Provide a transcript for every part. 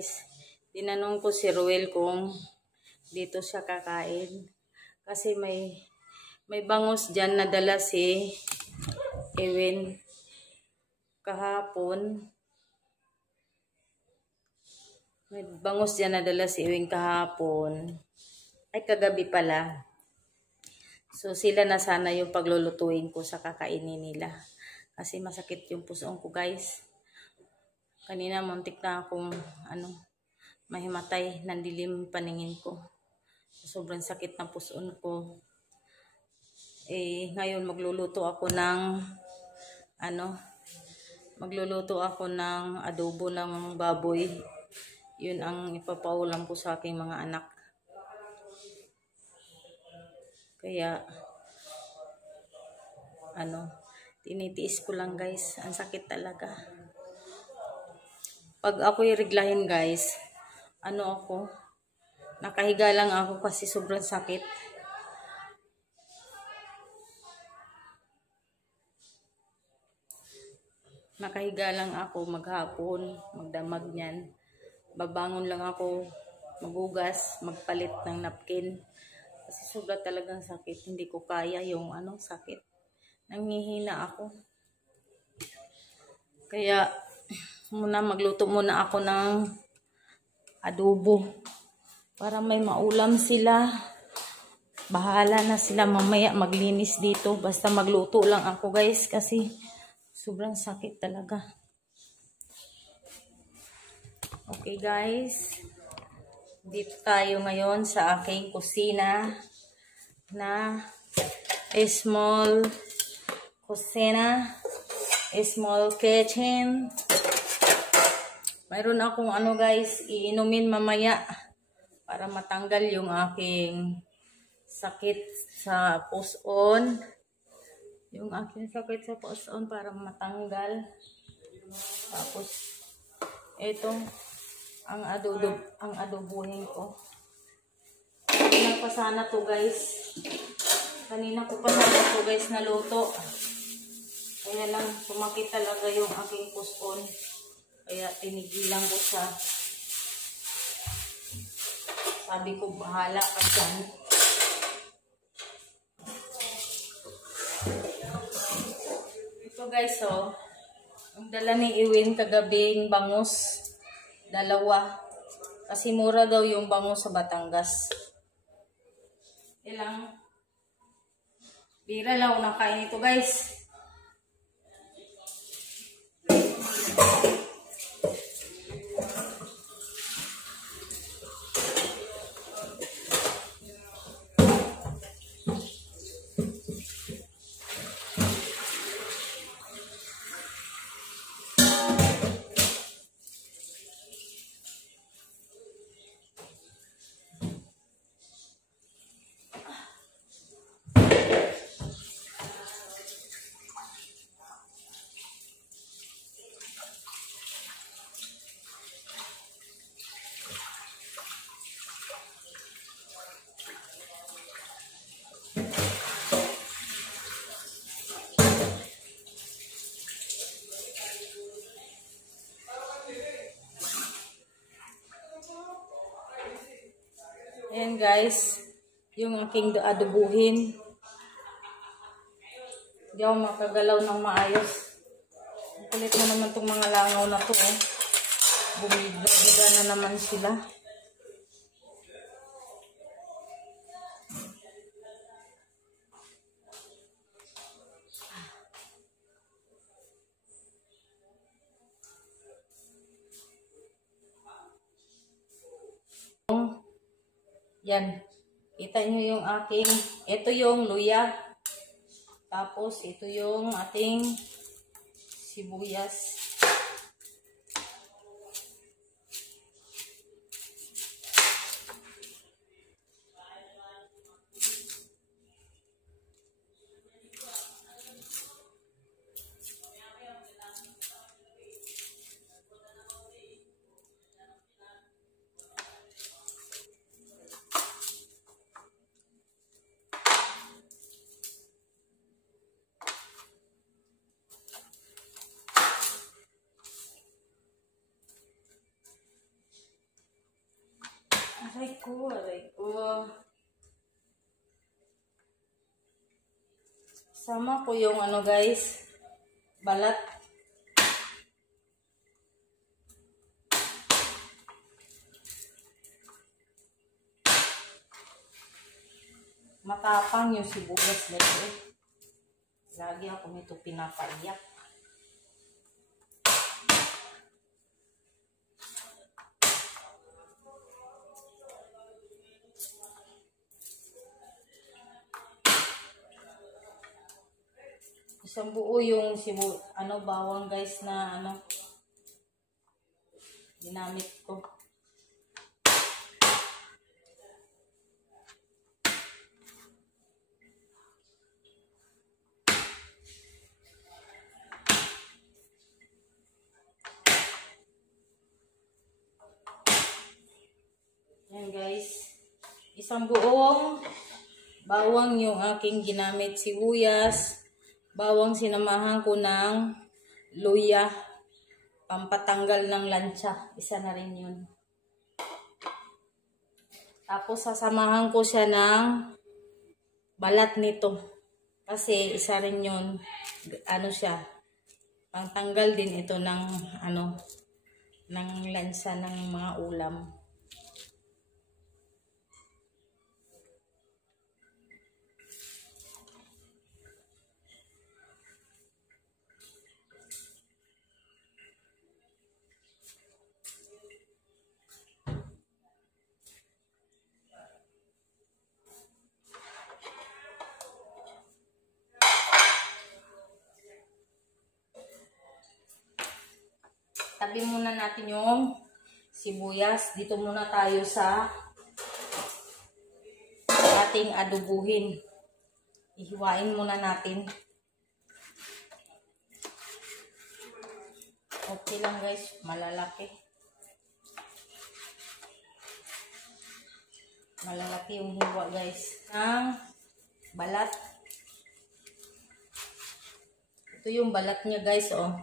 guys. Tinanong ko si Ruel kung dito siya kakain. Kasi may bangus dyan na dala si Ewin kahapon. May bangus dyan na dala si Ewin kahapon. Ay, kagabi pala. So, sila na sana yung paglulutuin ko sa kakainin nila. Kasi masakit yung pusoon ko, guys. Kanina, muntik na akong, mahimatay. Nandilim paningin ko. Sobrang sakit ng pusoon ko. Ngayon, magluluto ako ng adobo ng baboy. Yun ang ipapaulam ko sa aking mga anak. Kaya, tinitiis ko lang, guys. Ang sakit talaga. Pag ako'y reglahin, guys, nakahiga lang ako kasi sobrang sakit. Nakahiga lang ako maghapon, magdamag niyan. Babangon lang ako, magugas, magpalit ng napkin. Kasi sobra talagang sakit. Hindi ko kaya yung sakit. Nanghihina ako. Kaya, magluto muna ako ng adobo. Para may maulam sila. Bahala na sila mamaya maglinis dito. Basta magluto lang ako, guys. Kasi sobrang sakit talaga. Okay, guys. Dito tayo ngayon sa aking kusina na small kitchen. Mayroon akong guys, iinumin mamaya para matanggal yung aking sakit sa puson. Yung aking sakit sa puson para matanggal. Tapos, ito ang adobuhin ko. Kanina pa sana to, guys. Kanina ko pa sana to, guys, naluto. Kaya lang, sumakit talaga yung aking puson. Kaya tinigilan ko siya. Sabi ko, bahala ka dyan. Ito, guys, ang dala ni Ewin kagabing bangus. 2. Kasi mura daw yung bangus sa Batangas. Ilang bira lang nakain ito, guys. Ayan, guys, yung aking adobuhin. Hindi ako makagalaw ng maayos. Kulit mo naman itong mga langaw na to. Bumibra na naman sila. Yan. Kita nyo yung aking, ito yung luya. Tapos, ito yung ating sibuyas. Isama ko yung ano guys, balat. Matapang yung sibuyas nito eh. Lagi ako nito pinapaiyak. Isang buo yung bawang guys na ginamit ko. Yan guys. Isang buong bawang yung aking ginamit, sibuyas. Bawang sinamahan ko ng luya, pampatanggal ng lantsa. Isa na rin yun. Tapos sasamahan ko siya ng balat nito. Kasi isa rin yun, siya, pangtanggal din ito ng, ng lantsa ng mga ulam. Tabi muna natin yung sibuyas. Dito muna tayo sa ating adubuhin. Ihiwain muna natin. Okay lang guys, malalaki. Malalaki yung hiwa guys. Ang balat. Ito yung balat niya guys, oh.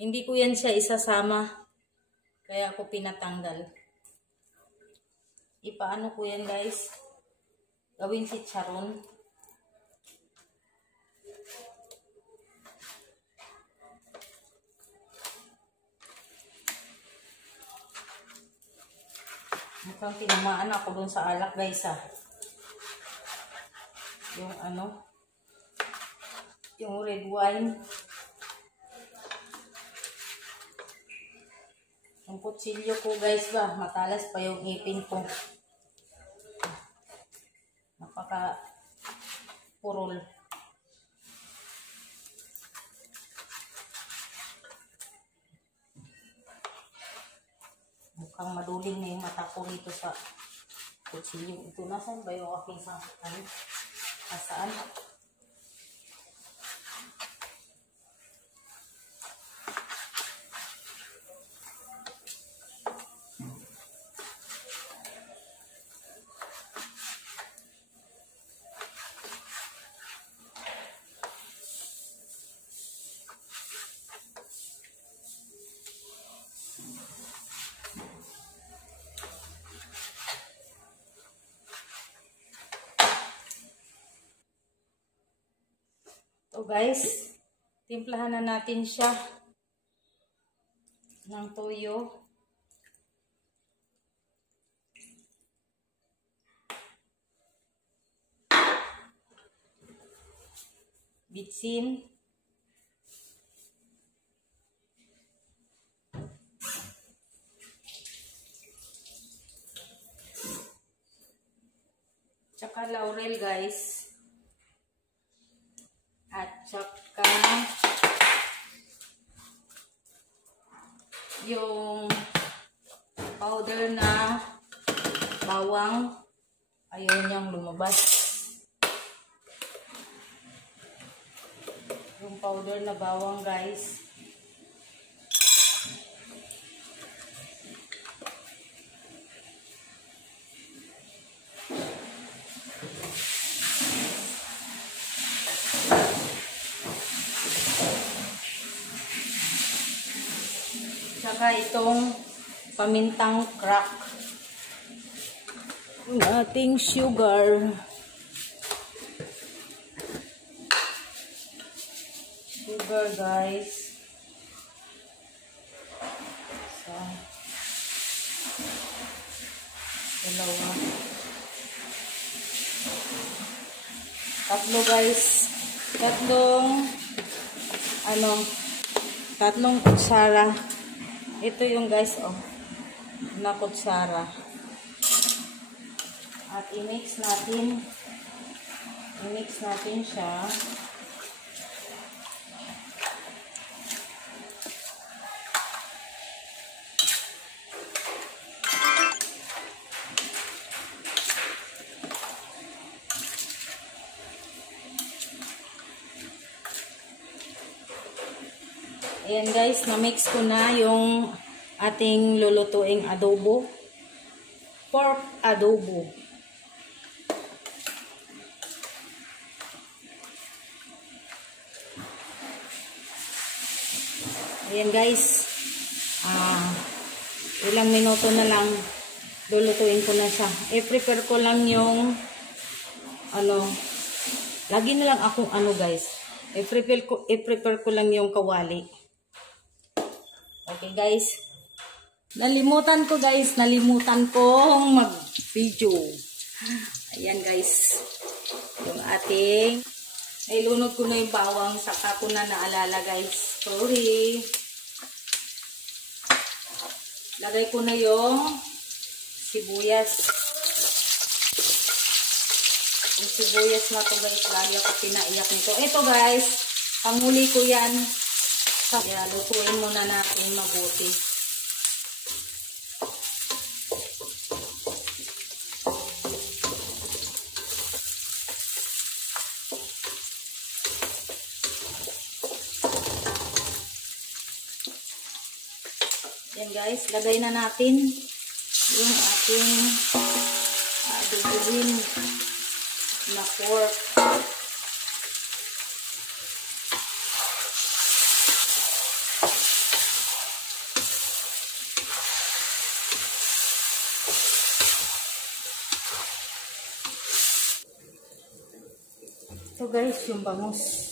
Hindi ko yan siya isasama. Kaya ako pinatanggal. Ipaano ko yan guys? Gawin chicharon. Mukhang tinamaan ako dun sa alak guys ah. Yung red wine. Yung kutsilyo ko guys ba, matalas pa yung ipin ko. Napaka-purol. Mukhang maduling na yung mata ko dito sa kutsilyo. Ito, nasan ba yung aking sangkutan? Nasaan? So guys, timplahan na natin siya ng toyo. Bitsin. Tsaka laurel guys. At saka yung powder na bawang, ayaw niyang lumabas. Yung powder na bawang guys. Saka itong pamintang crack. Yung ating sugar. sugar, guys. So, dalawa. Tatlo, guys. Tatlong kutsara. Ito yung guys, oh, na kutsara. At i-mix natin siya. Ayan guys, na-mix ko na yung ating lulutuing adobo. Pork adobo. Ayan guys. Ilang minuto na lang lulutuin ko na siya. I-prepare ko lang yung lagi na lang akong guys. I-prepare ko lang yung kawali. Okay guys. Nalimutan kong mag-video. Ayan guys. Yung ating ilunod ko na yung bawang, saka ko na naalala guys. Sorry. Lagay ko na yung sibuyas. Yung sibuyas na to guys, lagi ako pinaiyak nito. Ito guys, panguli ko yan. Kaya lutuin muna natin mabuti. Yan guys, lagay na natin yung ating adobohin na pork. Ito guys, yung bangus.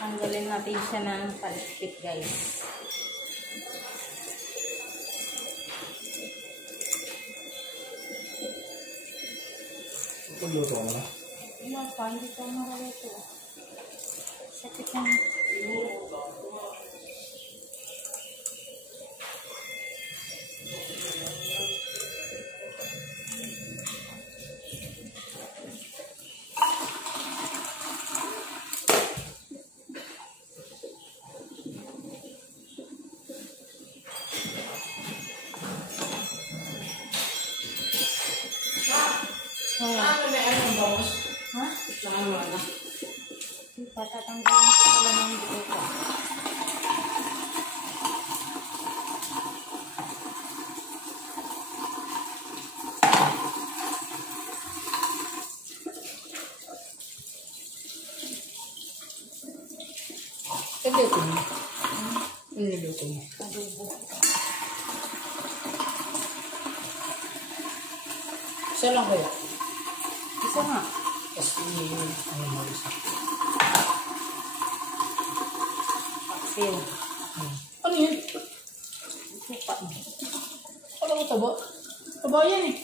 Tanggalin natin siya ng plastic guys. Pagluto mo na? Wala pa, hindi pa makaluto. Sakit lang. Ha? Patatanggalin ko pala ng buto. Niluto mo? Niluto mo? Adobo. Isa lang kaya? Isa nga. Kasi ano mo isa? Paksil. Ano yun? Supa. Ano mo taba? Taba yan eh.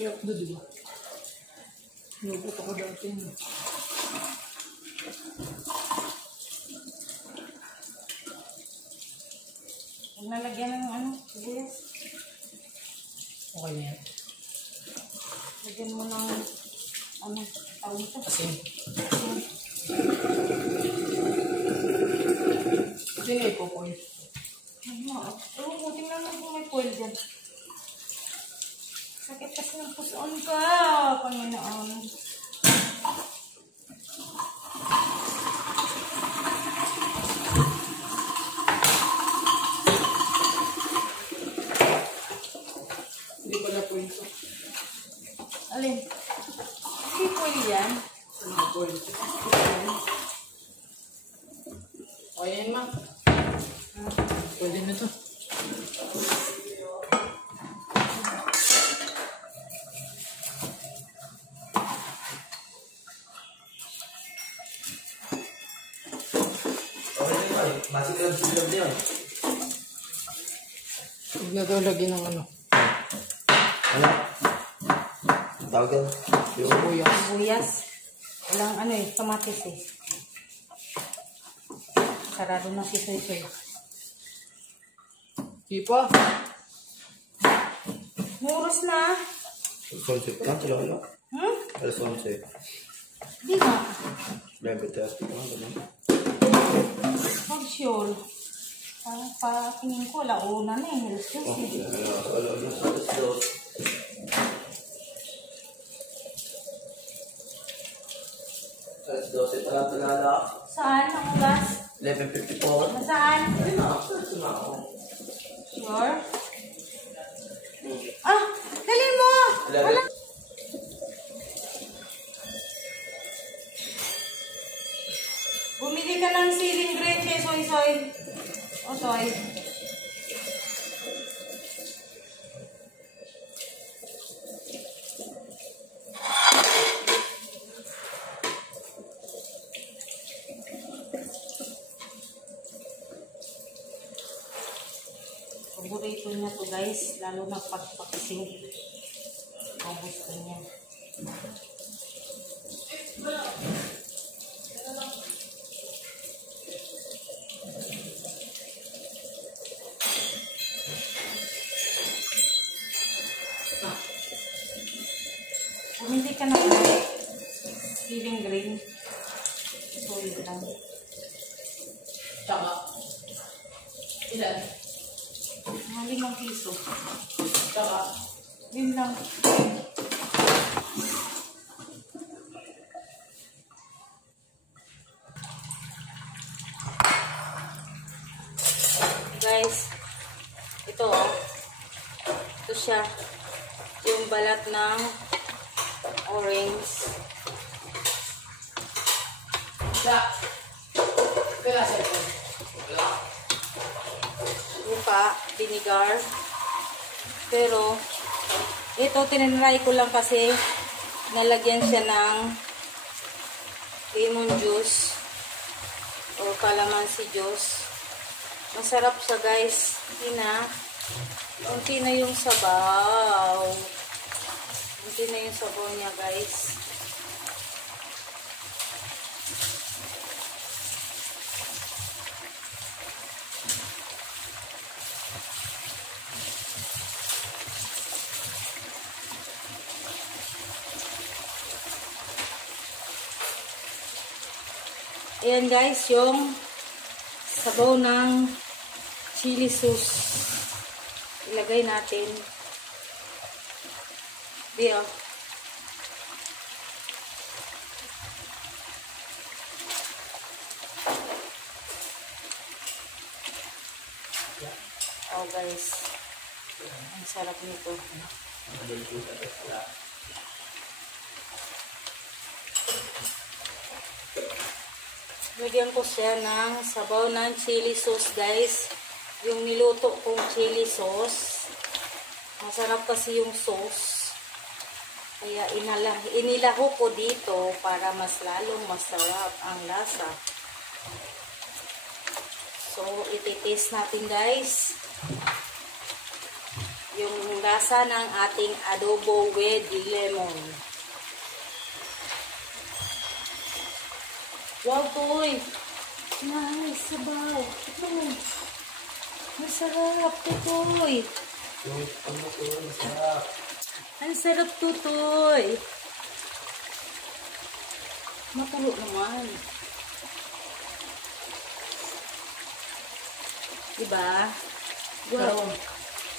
Kaya ako doon diba? Nubot ako dati. Huwag nalagyan ng sibuyas. Okay na yan. Lagyan mo ng tawag ito. Kasi Asin. ko po. Tingnan mo kung may foil dyan. Sakit kasi ng puson ka, Panginoon. Hindi pala po ito. Alin? Hindi foil yan. Ano po ito? O yan ma. Pwede na to. Masih dalam film dia. Huwag na daw lagyan ng ano. Ano? Tawag yan. Yung Buyas. Buyas. Walang ano eh, kamatis eh. Sarado na si Soy-Soy. Di pa. Muros na. konsep kan kalau Hmm? ada konsep. Di nga. Diabetes kan ganun. Mag-sure. Tingin ko, launa na eh. Alas Oh, 12 eh. kalau alas 12. Alas 12 pala talaga. Saan ang oras? 11:54. Nasaan? Ay, nakapagod na ako. Sure? Ah! Dali mo! 11. Wala. Bumili ka ng ceiling green kay Soy-Soy. O, Soy. Paborito niya to guys, lalo na pagpaksiw. Ang gusto niya. Bumili ka na ceiling green. Solid lang. Tsaka. Ilan? Mga 5 piso. Tsaka. Yun lang. Guys, ito oh. Ito siya. Yung balat ng orange. Tsaka. Kaya cellphone. Lupa, vinegar. Pero, ito tinanry ko lang kasi nalagyan siya ng lemon juice o calamansi juice. Masarap siya guys. Kunti na yung sabaw. Kunti na yung sabaw niya guys. Ayan guys, yung sabaw ng chili sauce. Ilagay natin. Diyo. Oh guys. Ang sarap nito. Lagyan ko siya ng sabaw ng chili sauce guys. Yung niluto kong chili sauce. Masarap kasi yung sauce. Kaya inilaho ko dito para mas lalong masarap ang lasa. So, iti-taste natin guys. Yung lasa ng ating adobo with lemon. Wow, Toy! Nice, sabaw. Ito. Masarap to, Toy. Ang sarap to, Toy. Matulo naman. Diba? Wow.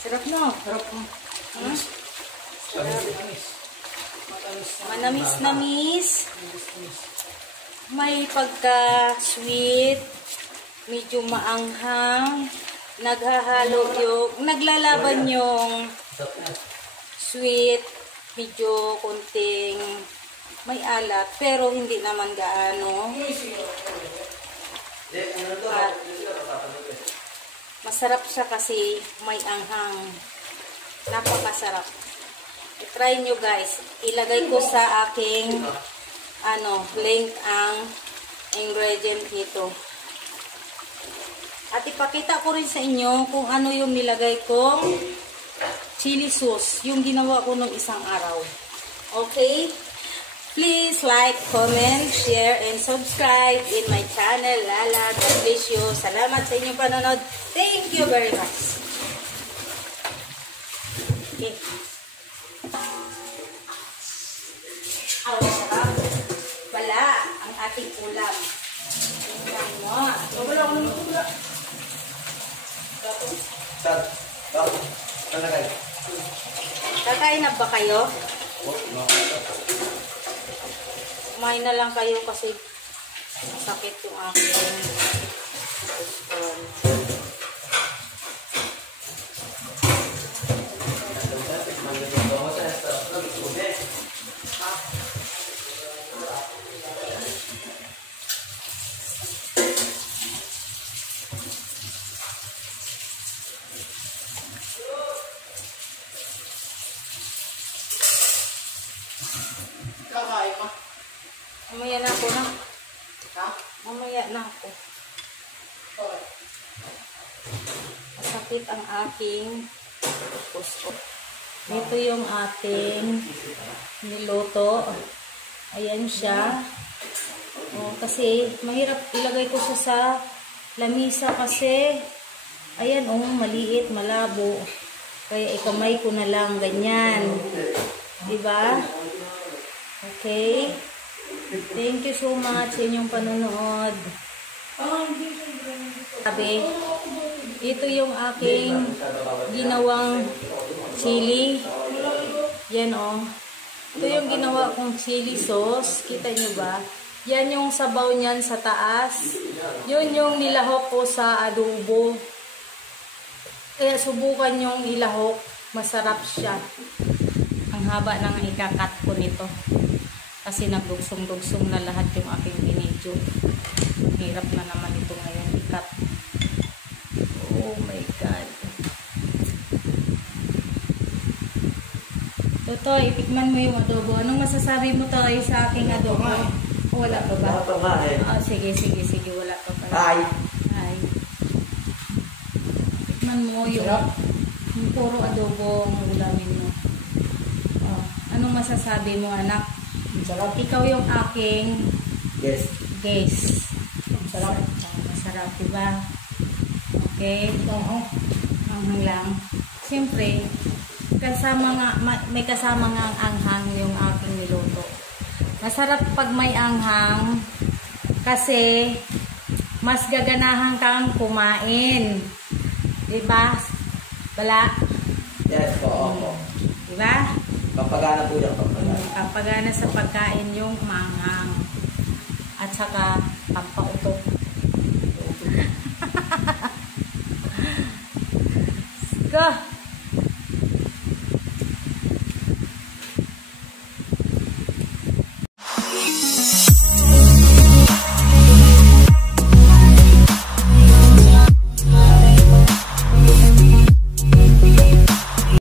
Sarap no? Sarap mo. Hmm? Matamis. Manamis-namis. May pagka-sweet. Medyo maanghang. Naghahalo yung, naglalaban yung sweet. Medyo konting may alat. Pero hindi naman gaano. At masarap siya kasi may anghang. Napakasarap. I-try nyo guys. Ilagay ko sa aking link ang ingredient nito. At ipakita ko rin sa inyo kung ano yung nilagay kong chili sauce. Yung ginawa ko nung isang araw. Okay? Please like, comment, share, and subscribe in my channel, Lala. God bless you. Salamat sa inyong panonood. Thank you very much. Okay. Sarap. Wala ang ating ulam. Tingnan mo. Wala. Saan? Bakit? Saan lagay? Kakain na ba kayo? No. Kumain na lang kayo kasi sakit yung aking gusto. Kakain mo. Mamaya na ako na. Ha? Mamaya na ako. Okay. Masakit ang aking gusto. Ito yung ating niluto. Ayan siya. Kasi mahirap ilagay ko siya sa lamisa kasi ayan maliit, malabo. Kaya ikamay ko na lang ganyan. Diba? Okay? Thank you so much sa inyong panonood. Sabi, ito yung aking ginawang chili. Yan Ito yung ginawa kong chili sauce. Kita nyo ba? Yan yung sabaw niyan sa taas. Yun yung nilahok ko sa adobo. Kaya subukan yung ilahok. Masarap siya. Ang haba nang ikakat ko nito. Kasi nagdugsong-dugsong na lahat yung aking binidyo. Hirap na naman ito ngayon ikat. Oh my God. Toto, itikman mo yung adobo. Anong masasabi mo tayo sa aking adobo? Wala pa ba? Wala pa ba eh? Sige. Wala pa pala. Hi. Tikman mo yung puro adobo ang ulamin mo. Anong masasabi mo, anak? Sarap. Ikaw yung aking Yes. guest. Masarap. Masarap, diba? Okay. Anghang lang. Siyempre, may kasama nga ang anghang yung aking niluto. Masarap pag may anghang kasi mas gaganahan kang kumain. Diba? Bala? Yes po. Diba? Pampagana po yan. Pampagana sa pagkain yung manghang. At saka pampautok. Go!